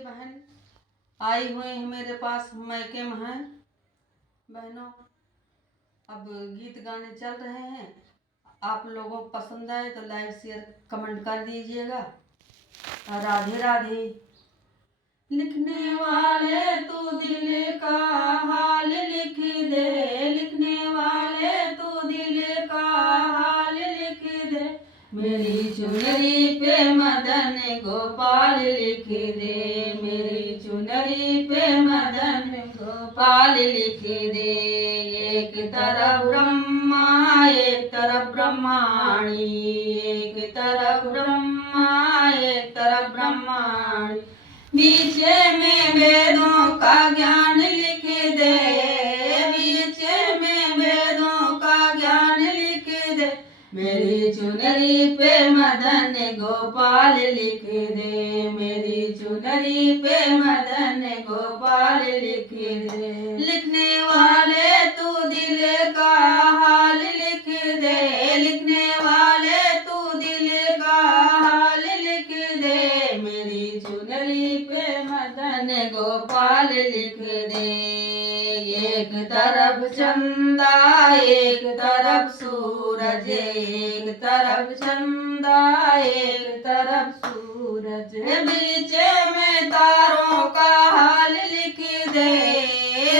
बहन आई हुई है मेरे पास, मैके में हैं बहनों। अब गीत गाने चल रहे हैं, आप लोगों को पसंद आए तो लाइक शेयर कमेंट कर दीजिएगा। राधे राधे। लिखने वाले तू दिल का हाल लिख दे, लिखने वाले तू दिल का हाल लिख दे, मेरी चुनरी पे मदन गोपाल लिख दे, मेरी चुनरी पे मदन गोपाल लिख दे। एक तरफ ब्रह्मा एक तरफ ब्रह्माणी, एक तरफ ब्रह्मा एक तरफ ब्रह्माणी, बीच में वेदों का ज्ञान लिख दे, बीच में वेदों का ज्ञान लिख दे, मेरी चुनरी पे मदन गोपाल लिख दे, मेरी चुनरी पे मदन गोपाल लिख दे। लिखने वाले तू दिल का हाल लिख दे, लिखने वाले तू दिल का हाल लिख दे, मेरी चुनरी पे मदन गोपाल लिख दे। एक तरफ चंदा एक तरफ सूरज, एक तरफ चंदा एक तरफ सूरज, बीच में तारों का हाल लिख दे,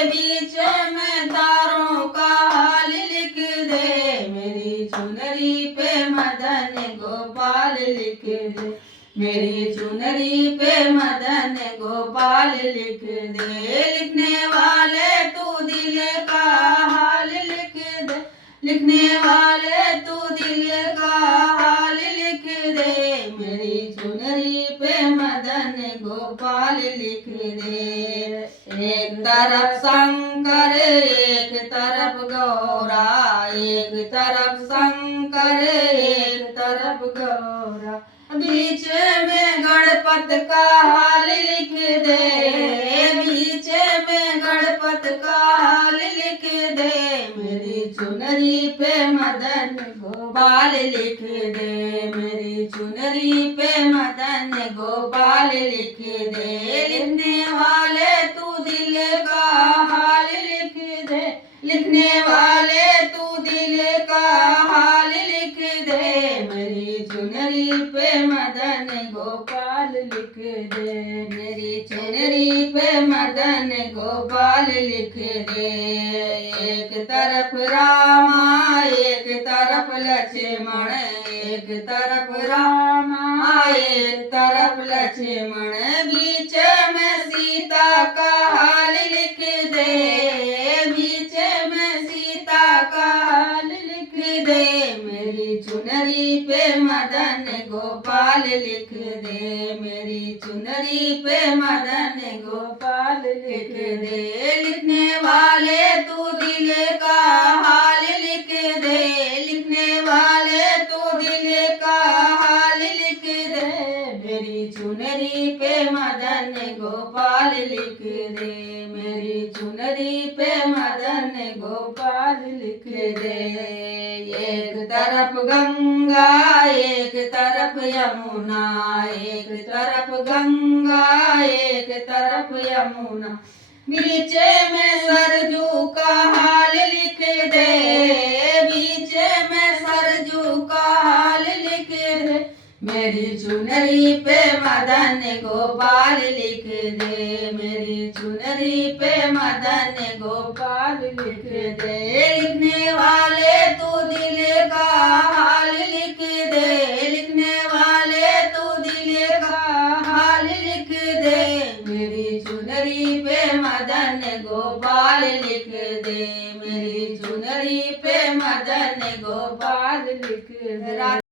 बीच में तारों का हाल लिख दे, मेरी चुनरी पे मदन गोपाल लिख दे, मेरी चुनरी पे मदन गोपाल लिख दे। लिखने वाले तू दिल का हाल लिख दे, लिखने वाले तू दिल का हाल लिख दे, मेरी चुनरी पे मदन गोपाल लिख दे। एक तरफ शंकर एक तरफ गौरा, एक तरफ शंकर एक तरफ गौरा, बीच में गणपत का हाल लिख दे, बीच में गणपत का हाल लिख दे, मेरी चुनरी पे मदन गोपाल लिख दे, मेरी चुनरी पे मदन गोपाल लिख दे। लिखने वाले तू दिल का हाल लिख दे, लिखने वाले तू दिल का हाल लिख दे, मेरी चुनरी पे मदन गोपाल लिख दे, मेरी चुनरी पे मदन गोपाल लिख दे। एक तरफ रामा एक तरफ लक्ष्मण, एक तरफ रामा एक तरफ लक्ष्मण, बीच में सीता का हाल लिख दे, बीच में सीता का हाल लिख दे, मेरी चुनरी पे मदन गोपाल लिख दे, मेरी चुनरी पे मदन गोपाल लिख दे। लिखने वाले तू दिल का हाल लिख दे, लिखने वाले तू दिल का हाल लिख दे, मेरी चुनरी पे मदन गोपाल लिख दे, मेरी चुनरी पे मदन गोपाल लिख दे। एक तरफ गंगा एक तरफ यमुना, एक तरफ गंगा एक तरफ यमुना, बीच में सरजू का हाल लिख दे, बीच में सरजू का हाल लिख दे, मेरी चुनरी पे मदन गोपाल लिख दे, मेरी चुनरी पे मदन गोपाल लिख दे। लिखने वाले तू दिल का हाल लिख दे, लिखने वाले तू दिल का हाल लिख दे, मेरी चुनरी पे मदन गोपाल लिख दे, मेरी चुनरी पे मदन गोपाल लिख दे।